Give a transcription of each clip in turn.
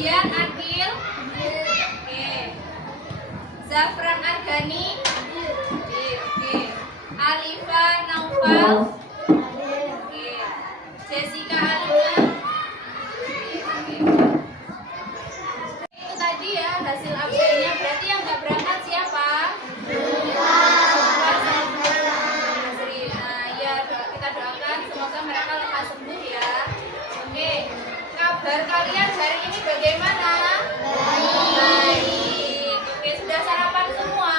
Dian Akil. Oke. Zafran Argani. Oke. Alifa Naufal. Oke. Jessica Alina. Itu tadi ya hasil absennya. Berarti yang nggak berangkat siapa? Kita doakan semoga mereka lekas sembuh ya. Oke. Kabar kalian hari ini bagaimana? Baik. Oke, sudah sarapan semua?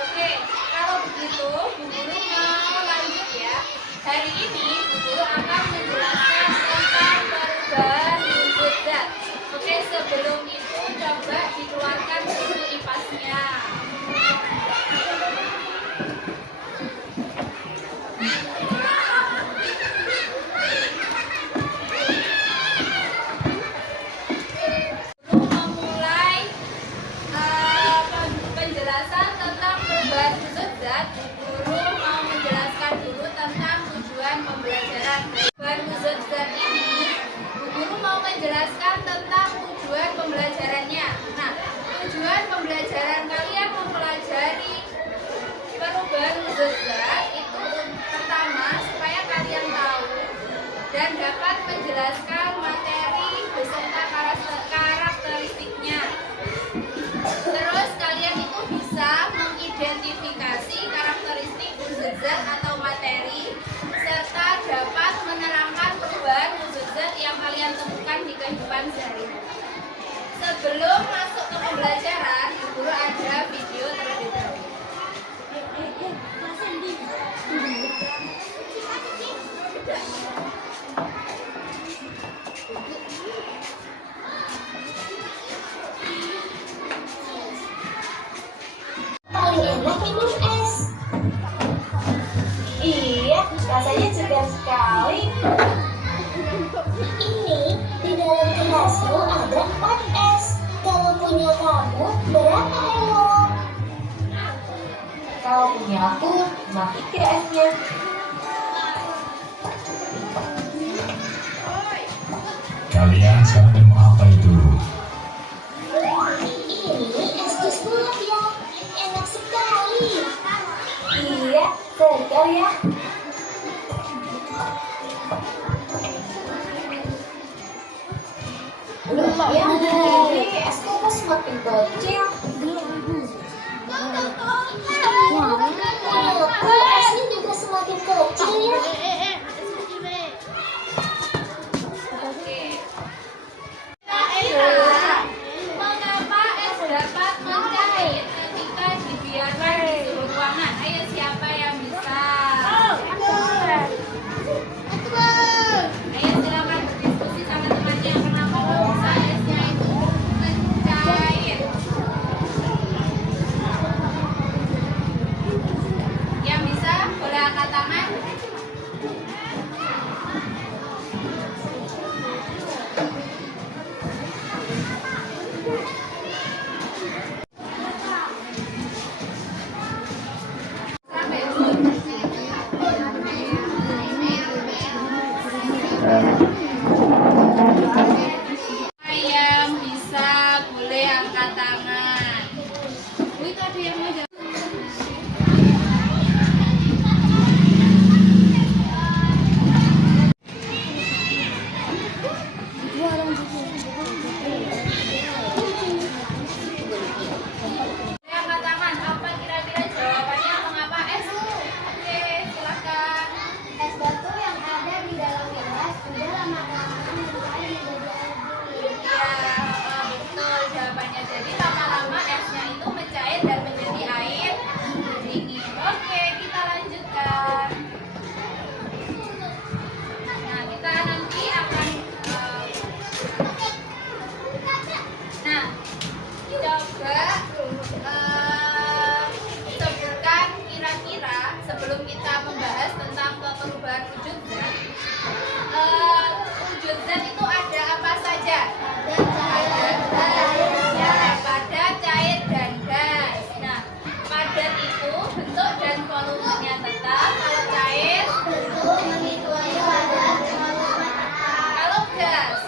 Oke, kalau begitu Bu Guru mau lanjut ya. Hari ini Bu Guru akan menjelaskan tentang perubahan wujud zat. Oke, sebelum itu coba dikeluarkan dulu IPAS-nya. Menjelaskan tentang tujuan pembelajarannya. Nah, tujuan pembelajaran kalian mempelajari perubahan wujud zat itu pertama supaya kalian tahu dan dapat menjelaskan materi beserta karakteristiknya. Terus kalian itu bisa mengidentifikasi karakteristik wujud zat atau materi serta dapat menerangkan perubahan wujud zat yang kalian temukan di kehidupan sehari-hari. Sebelum masuk ke pembelajaran, Guru ada video terlebih dahulu. Paling enak minum es. Iya, rasanya segar sekali. Ini di dalam gelasmu ada 4 es. Kalau punya kamu berapa, Elo? Kalau punya aku, makin kira esnya. Kalian sekarang minum apa itu? Ini es jus buah ya. Enak sekali. Iya, segar ya. Ya, ini esnya kok semakin kecil. Esnya juga semakin kecil ya. Mengapa es dapat mencair ketika dibiarkan di suhu ruangan? Ayo, siapa yang bisa? Ayo silakan berdiskusi sama temannya. Kenapa kok bisa esnya itu mencair? Yang bisa boleh angkat tangan. Yang bisa boleh angkat tangan. Itu ada yang mau jawab. Boleh angkat tangan. Apa kira-kira jawabannya mengapa es? Oke, silakan. Es batu yang ada di dalam gelas sudah lama-kelamaan mencair menjadi air. Ya, betul jawabannya. Jadi lama-lama esnya itu mencair dan menjadi air dingin. Oke, kita lanjutkan. Nah, kita nanti akan nah, coba sebutkan kira-kira sebelum kita membahas tentang perubahan wujud zat. Wujud zat itu ada apa saja? Padat, cair, dan gas. Nah, padat itu bentuk dan volumenya tetap. Kalau cair, kalau gas,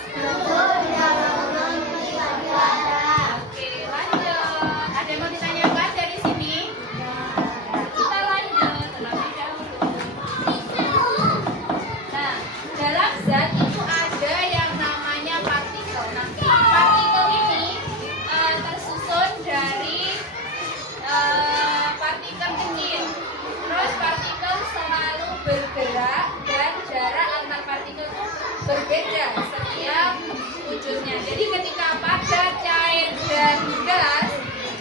berbeda setiap wujudnya. Jadi ketika padat, cair, dan gas,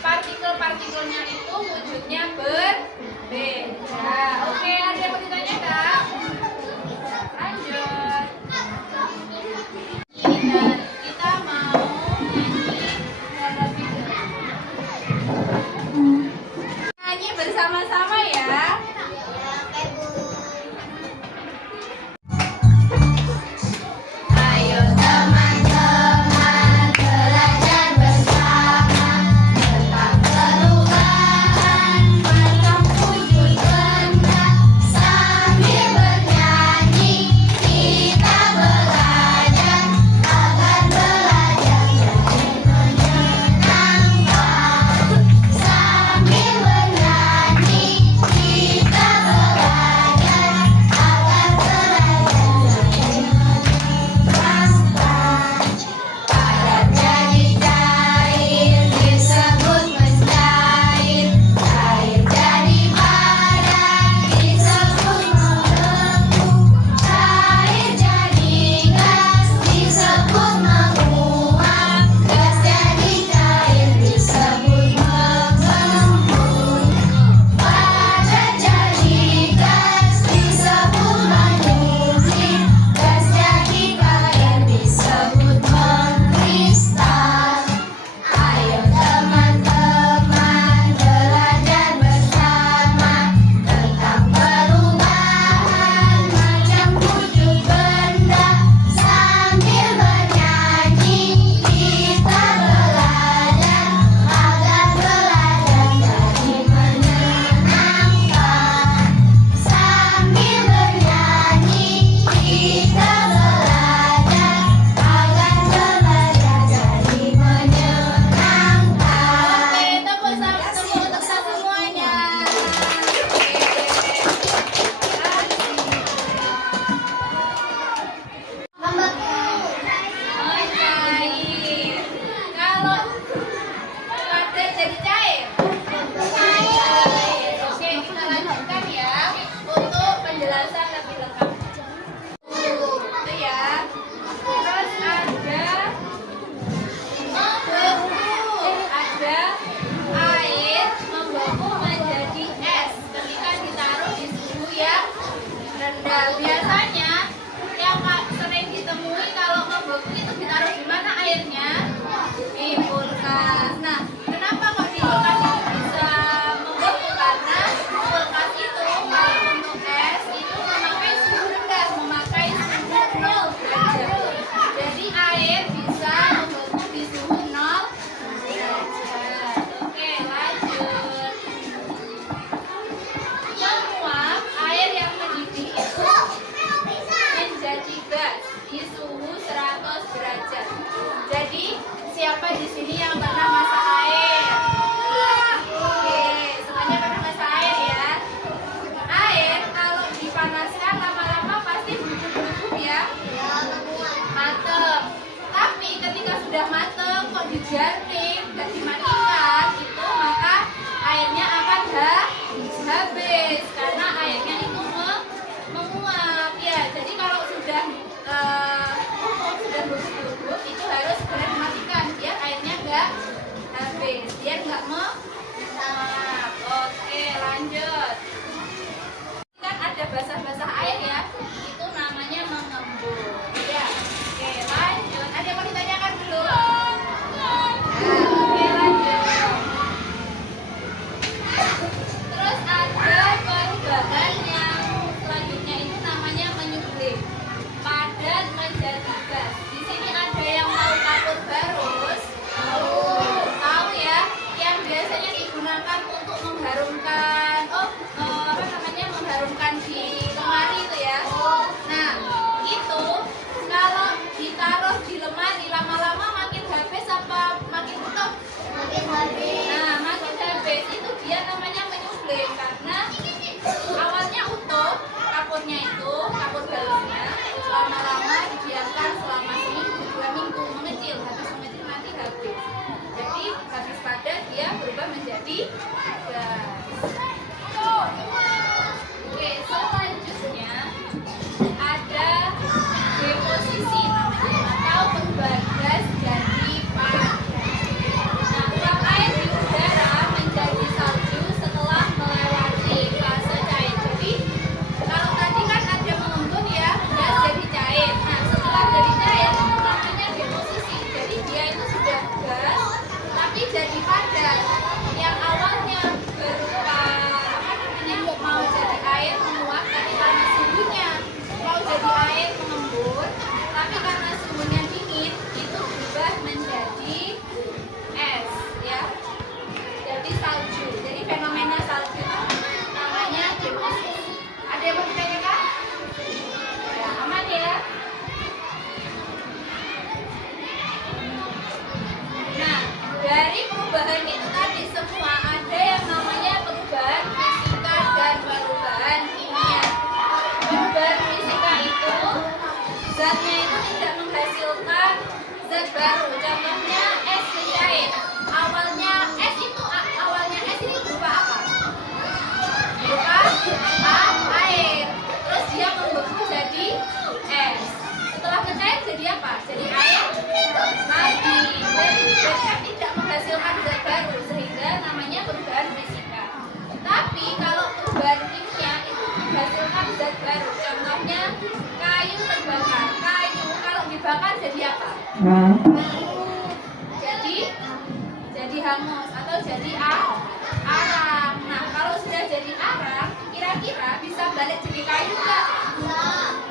partikel-partikelnya itu wujudnya berbeda. Oke, ada yang mau ditanya Kak? Lanjut. Dan kita mau nyanyi terlebih dahulu. Nyanyi bersama-sama ya. Ayo teman-teman belajar bersama tentang perubahan macam wujud benda. Sambil bernyanyi kita belajar agar belajar jadi menyenangkan. Sambil bernyanyi kita belajar agar belajar jadi padat jadi cair disebut mencair, cair jadi padat disebut membeku, cair jadi gas disebut menguap, gas jadi cair disebut mengembun, padat jadi gas disebut menyusut, gas jadi cair disebut mengkristal. Ayo teman-teman belajar bersama tentang perubahan macam wujud benda. Sambil bernyanyi kita belajar agar belajar jadi menyenangkan. Sambil bernyanyi kita belajar agar belajar jadi menyenangkan. Oke, tepuk untuk semuanya. Cair. Kalau padat jadi cair. Cair. Oke, kita lanjutkan ya untuk penjelasan lebih lengkap. Itu ya. Terus ada air membeku menjadi es ketika ditaruh di suhu yang rendah. Biasanya yang sering ditemui kalau membeku itu ditaruh di mana airnya? Di kulkas. Nah, kenapa kok di kulkas itu bisa membeku? Karena kulkas itu kalau untuk es itu memakai suhu rendah, memakai suhu 0 derajat. Jadi air bisa membeku di suhu 0 derajat. Oke, lanjut. Menguap, air yang mendidih itu menjadi gas di suhu 100 derajat. Jadi siapa di sini yang pernah masak air? Oke, semuanya pernah masak air ya. Air kalau dipanaskan lama-lama pasti berubah ya. Mateng. Tapi ketika sudah mateng kok dijaring, nggak dimatikan, itu maka airnya akan habis karena airnya itu menguap ya. Jadi kalau sudah sudah bubuk itu harus segera dimatikan biar airnya nggak habis, biar nggak menguap. Oke, lanjut. Kan ada basah-basah air ya, itu namanya mengembun ya. Oke, lanjut. Ada yang mau ditanyakan dulu? Oke, lanjut. Terus ada perubahan yang selanjutnya itu namanya menyublim. Padat menjadi gas. Di sini ada yang mau kapur barus? Tahu ya? Yang biasanya digunakan untuk mengharumkan, mengharumkan di lemari itu ya. Nah, itu kalau ditaruh di lemari lama-lama makin habis apa makin utuh? Makin habis. Nah, makin habis itu dia namanya menyublim karena awalnya utuh kapurnya itu, kapur barusnya lama-lama dibiarkan selama seminggu 2 minggu mengecil, habis mengecil nanti habis. Jadi habis padat dia berubah menjadi gas. Oke, selanjutnya Ada yang mau ditanyakan? Ya, aman ya. Nah, dari perubahan itu tadi semua ada yang namanya perubahan fisika dan perubahan kimia. Perubahan fisika itu zatnya itu tidak menghasilkan zat baru. Contohnya es mencair. Awalnya es itu berupa apa? Berupa air. Terus dia membeku jadi es. Setelah mencair jadi apa? Jadi air mati. Dan tidak menghasilkan zat baru sehingga namanya perubahan fisika. Tapi kalau perubahan kimia itu menghasilkan zat baru. Contohnya kayu terbakar. Kayu kalau dibakar jadi apa? Jadi hangus atau jadi arang. Nah, kalau sudah jadi arang, kira-kira bisa balik jadi kayu nggak?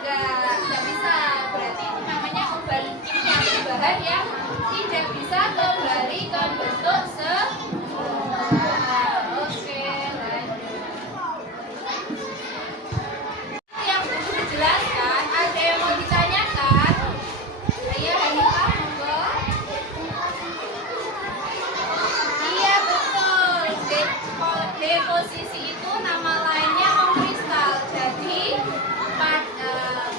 Nggak bisa. Berarti itu namanya perubahan yang tidak bisa kembali ke bentuk semula. Oke, lanjut. Yang perlu dijelaskan, ada yang mau ditanyakan? Ayo, Hanifah, monggo. Iya betul. Deposisi itu nama lainnya mengkristal. Jadi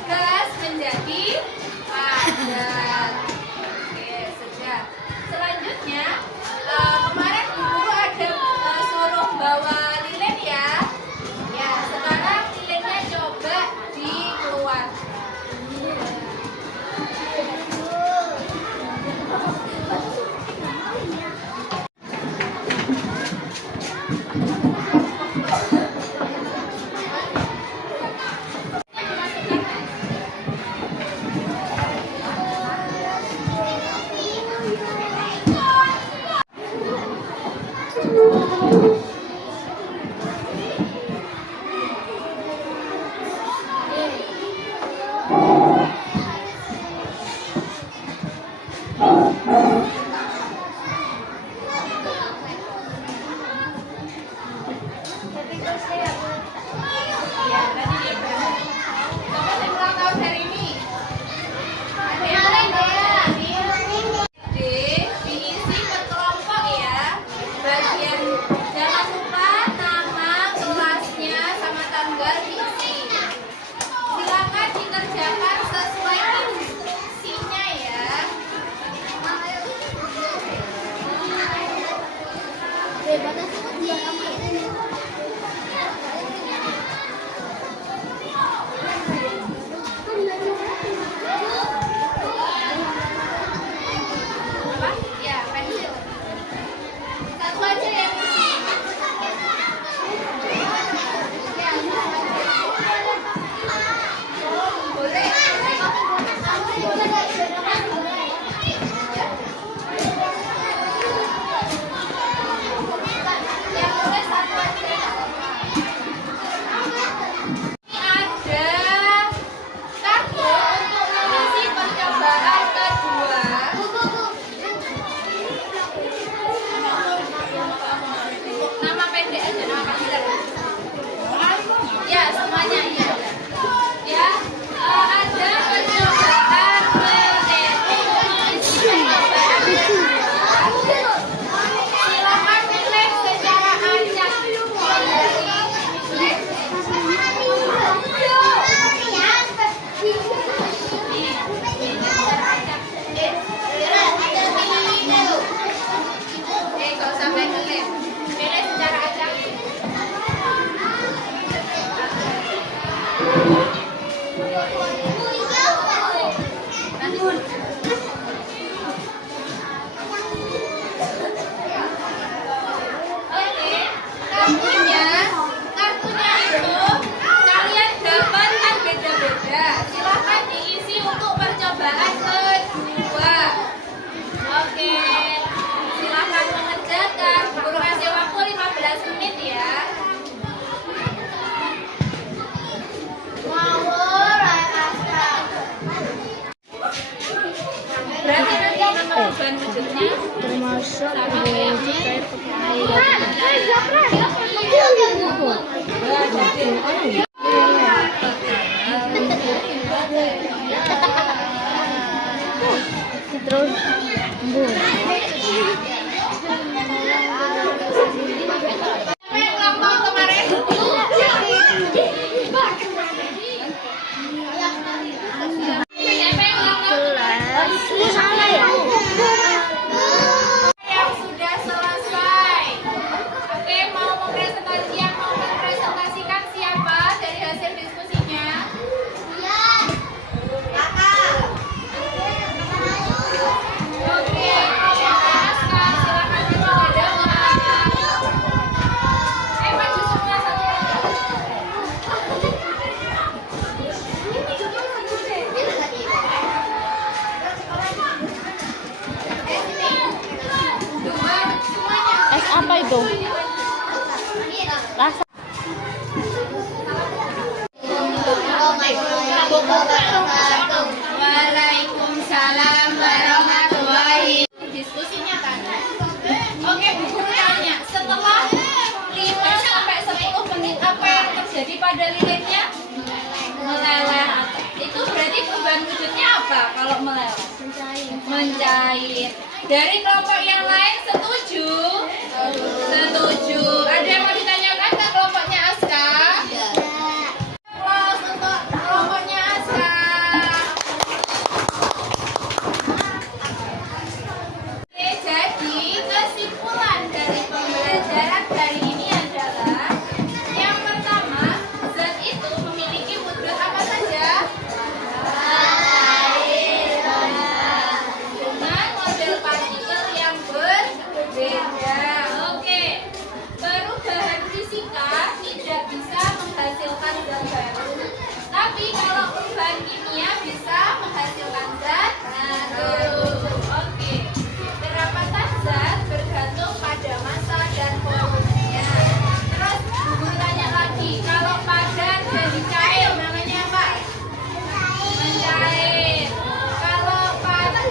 gas menjadi padat. Oke, sudah. Selanjutnya kemarin Bu Guru ada suruh bawa lilin ya. Ya, sekarang lilinnya coba dikeluarkan. Ya, tadi dia benar. Coba saya ulang tahun hari ini. Ada yang lain D, diisi per kelompok ya. Bagian jangan lupa nama kelasnya sama tanggal diisi. Silakan dikerjakan sesuai instruksinya ya. Apa? Ya, pensil. Satu aja yang isi. Boleh. Yang boleh satu aja. Ini ada kartu untuk mengisi percobaan kedua. Nama pendek aja, nama panggilan. Ya, semuanya iya. Ya, ada percobaan silakan pilih secara acak. Gak usah main ngelem. Pilih secara acak. Oke, kartunya itu kalian dapatkan beda-beda. Silahkan diisi untuk percobaan kedua. Oke, silahkan mengerjakan. Guru kasih waktu 15 menit ya. Berarti nanti beban wujudnya termasuk sama wujud air kayak wabarakatuh. Waalaikumsalam warahmatullahi. Diskusinya tanya. Oke, Bu Guru tanya, setelah 5 sampai 10 menit apa yang terjadi pada lilinnya? Meleleh. Itu berarti perubahan wujudnya apa kalau meleleh? Mencair. Dari kelompok yang lain setuju? Setuju. Ada yang mau ditanyakan ke kelompoknya Aska? Aplaus untuk kelompoknya Aska. Oke, jadi kesimpulan dari pembelajaran hari ini adalah yang pertama, zat itu memiliki wujud apa saja? Dengan model partikel yang berbeda. Oke, perubahan fisika tidak bisa menghasilkan zat baru, tapi kalau perubahan kimia bisa menghasilkan zat baru. Oke, kerapatan zat bergantung pada massa dan volumenya. Terus Guru tanya lagi, kalau padat jadi cair namanya apa? Mencair. Kalau padat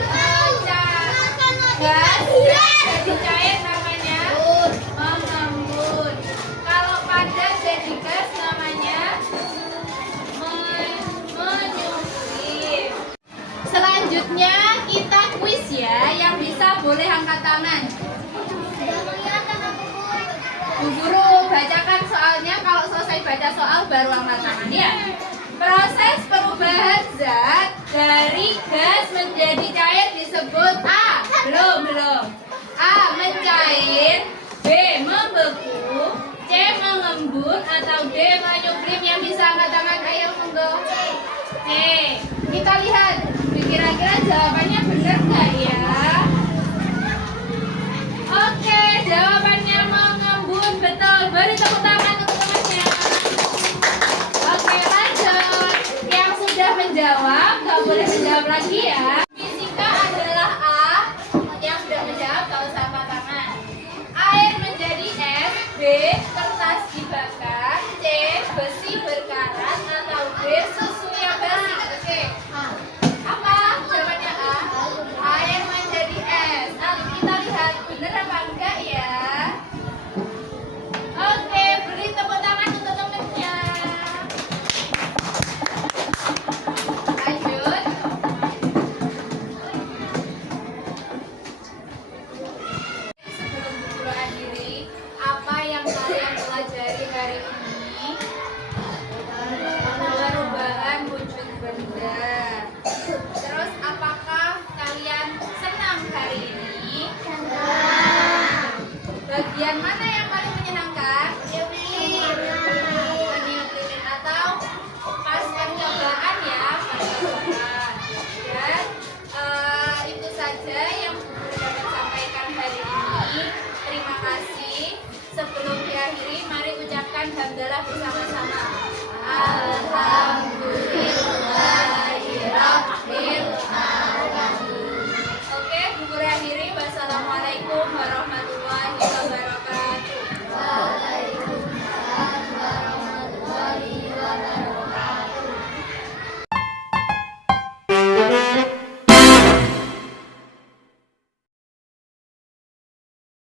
gas jadi cair namanya mengembun. Kalau padat jadi gas namanya menyusip. Selanjutnya kita kuis ya, yang bisa boleh angkat tangan. Bu Guru bacakan soalnya, kalau selesai baca soal baru angkat tangan ya. Proses perubahan zat dari gas menjadi cair disebut A. Belum. A. Mencair, B. Membeku, C. Mengembun, atau D. Menyublim. Yang bisa angkat tangan ayo monggo. C. Kita lihat, kira-kira jawabannya benar nggak ya? Oke, jawabannya mengembun, betul. Beri tepuk tangan untuk temannya. Oke, lanjut. Yang sudah menjawab, nggak boleh menjawab lagi ya.